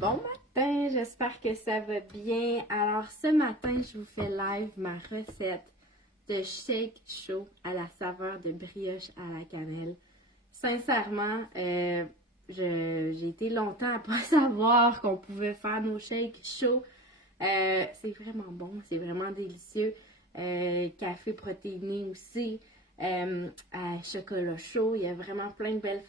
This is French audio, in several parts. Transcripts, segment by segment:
Bon matin, j'espère que ça va bien. Alors ce matin, je vous fais live ma recette de shake chaud à la saveur de brioche à la cannelle. Sincèrement, j'ai été longtemps à pas savoir qu'on pouvait faire nos shakes chauds. C'est vraiment bon, c'est vraiment délicieux. Café protéiné aussi, à chocolat chaud. Il y a vraiment plein de belles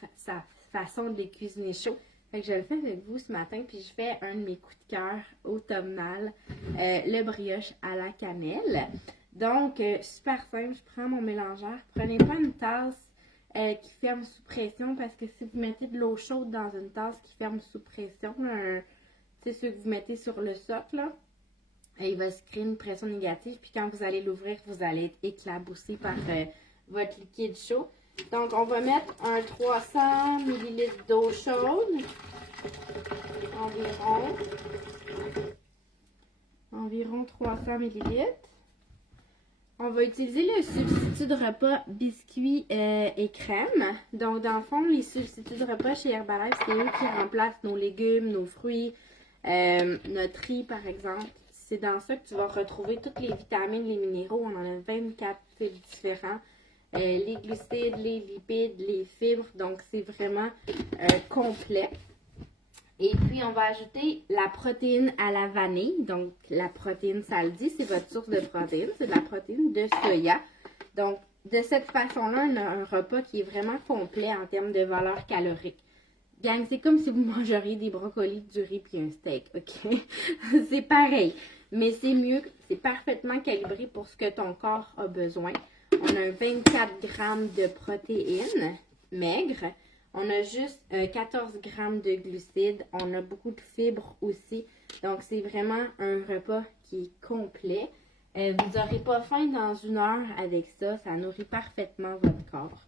façons de les cuisiner chaud. Fait que je le fais avec vous ce matin, puis je fais un de mes coups de cœur automnal, le brioche à la cannelle. Donc, super simple, je prends mon mélangeur. Prenez pas une tasse qui ferme sous pression, parce que si vous mettez de l'eau chaude dans une tasse qui ferme sous pression, c'est ce que vous mettez sur le socle, là, il va se créer une pression négative, puis quand vous allez l'ouvrir, vous allez être éclaboussé par votre liquide chaud. Donc, on va mettre un 300 ml d'eau chaude, environ 300 ml. On va utiliser le substitut de repas biscuits et crème. Donc, dans le fond, les substituts de repas chez Herbalife, c'est eux qui remplacent nos légumes, nos fruits, notre riz, par exemple. C'est dans ça que tu vas retrouver toutes les vitamines, les minéraux. On en a 24 différents. Les glucides, les lipides, les fibres. Donc, c'est vraiment complet. Et puis, on va ajouter la protéine à la vanille. Donc, la protéine, ça le dit, c'est votre source de protéines. C'est de la protéine de soya. Donc, de cette façon-là, on a un repas qui est vraiment complet en termes de valeur calorique. Gang, c'est comme si vous mangeriez des brocolis, du riz puis un steak, ok? C'est pareil. Mais c'est mieux, c'est parfaitement calibré pour ce que ton corps a besoin. On a 24 grammes de protéines maigres. On a juste 14 grammes de glucides. On a beaucoup de fibres aussi. Donc, c'est vraiment un repas qui est complet. Vous n'aurez pas faim dans une heure avec ça. Ça nourrit parfaitement votre corps.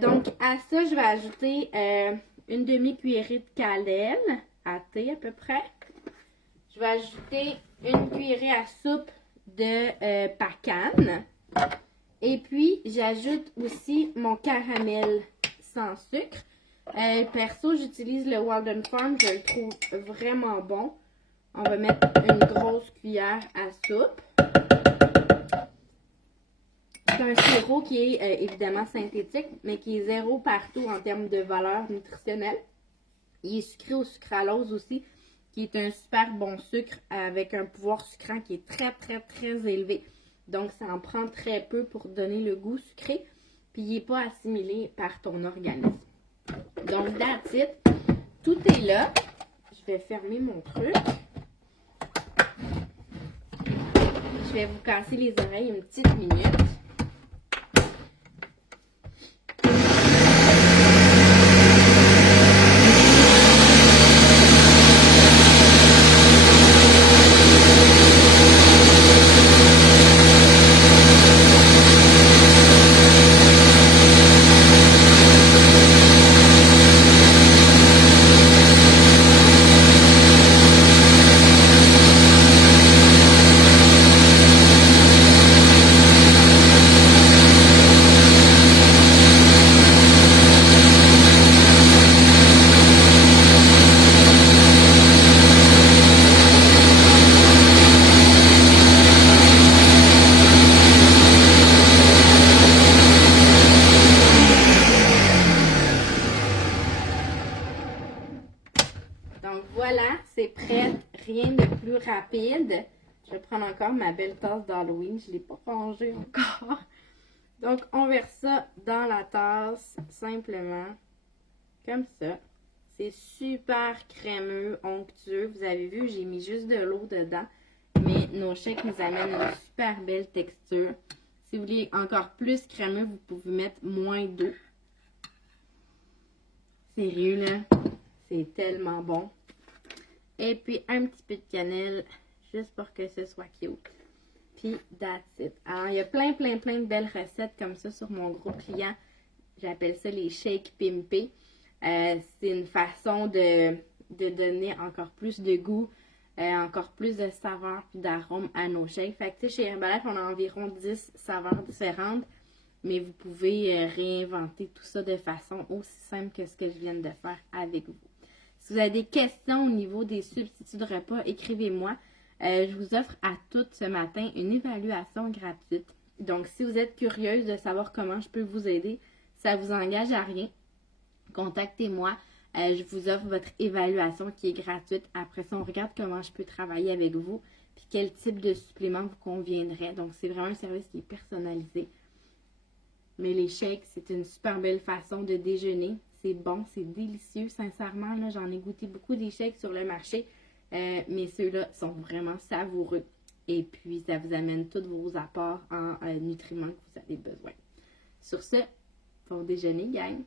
Donc, à ça, je vais ajouter une demi-cuillerée de cannelle à thé à peu près. Je vais ajouter une cuillerée à soupe de pacane. Et puis, j'ajoute aussi mon caramel sans sucre. Perso, j'utilise le Walden Farm. Je le trouve vraiment bon. On va mettre une grosse cuillère à soupe. C'est un sirop qui est évidemment synthétique, mais qui est zéro partout en termes de valeur nutritionnelle. Il est sucré au sucralose aussi, qui est un super bon sucre avec un pouvoir sucrant qui est très, très, très élevé. Donc, ça en prend très peu pour donner le goût sucré, puis il n'est pas assimilé par ton organisme. Donc, that's it. Tout est là. Je vais fermer mon truc. Je vais vous casser les oreilles une petite minute. Donc voilà, c'est prêt. Rien de plus rapide. Je vais prendre encore ma belle tasse d'Halloween. Je ne l'ai pas rangée encore. Donc on verse ça dans la tasse, simplement. Comme ça. C'est super crémeux, onctueux. Vous avez vu, j'ai mis juste de l'eau dedans. Mais nos shakes nous amènent une super belle texture. Si vous voulez encore plus crémeux, vous pouvez mettre moins d'eau. Sérieux, là. C'est tellement bon. Et puis, un petit peu de cannelle, juste pour que ce soit cute. Puis, that's it. Alors, il y a plein de belles recettes comme ça sur mon groupe client. J'appelle ça les shakes pimpés. C'est une façon de donner encore plus de goût, encore plus de saveurs puis d'arômes à nos shakes. Fait que, tu sais, chez Herbalife, on a environ 10 saveurs différentes. Mais vous pouvez réinventer tout ça de façon aussi simple que ce que je viens de faire avec vous. Si vous avez des questions au niveau des substituts de repas, écrivez-moi. Je vous offre à toutes ce matin une évaluation gratuite. Donc, si vous êtes curieuse de savoir comment je peux vous aider, ça ne vous engage à rien. Contactez-moi. Je vous offre votre évaluation qui est gratuite. Après ça, on regarde comment je peux travailler avec vous puis quel type de supplément vous conviendrait. Donc, c'est vraiment un service qui est personnalisé. Mais les shakes, c'est une super belle façon de déjeuner. C'est bon, c'est délicieux. Sincèrement, là, j'en ai goûté beaucoup des shakes sur le marché. Mais ceux-là sont vraiment savoureux. Et puis, ça vous amène tous vos apports en nutriments que vous avez besoin. Sur ce, bon déjeuner, gang!